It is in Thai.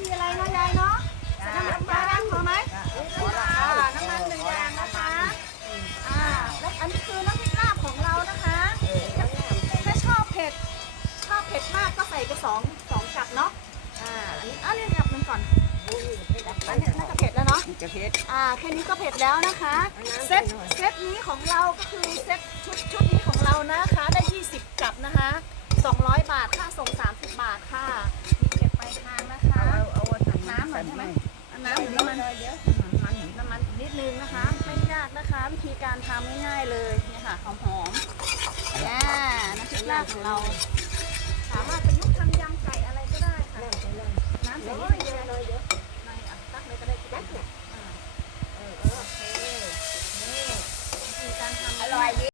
กนะคะไม่มีอะไรเนาะยายเนาะใส่น้ำมันปลาแดงพอไหมอ่าน้ำมันหนึ่งอย่างนะคะอ่าแล้วอันนี้คือน้ำพริกลาบของเรานะคะถ้าชอบเผ็ดชอบเผ็ดมากก็ใส่ไปสองสองกับเนาะอ่าอันนี้อันนี้กับหนึ่งก่อนอันนี้น่าจะเผ็ดแล้วเนาะจะเพชรอ่าแค่นี้ก็เผ็ดแล้วนะคะเซตเซตนี้ของเราก็คือเซตชุดชุดนี้ของเรานะคะได้ 20 กับนะคะ 200 บาทค่าส่ง 30 บาทค่ะ มีเก็บปลายทางนะคะ เอาเอาเอา น้ำหน่อยใช่ไหมอั น้ำหรือน้ำมันเยอะมันน้ำมันนิดนึงนะคะ ไม่ยากนะคะ วิธีการทำง่ายๆเลยเนี่ยค่ะหอมๆอ่าน้ำพริกลาบของเรา สามารถประยุกต์ทำยำไก่อะไรก็ได้ค่ะน้ำใส่นิดเดียวเลยเยอะในอะตักเลยก็ได้ตักเออโอเคนี่วิธีการทำอร่อยดี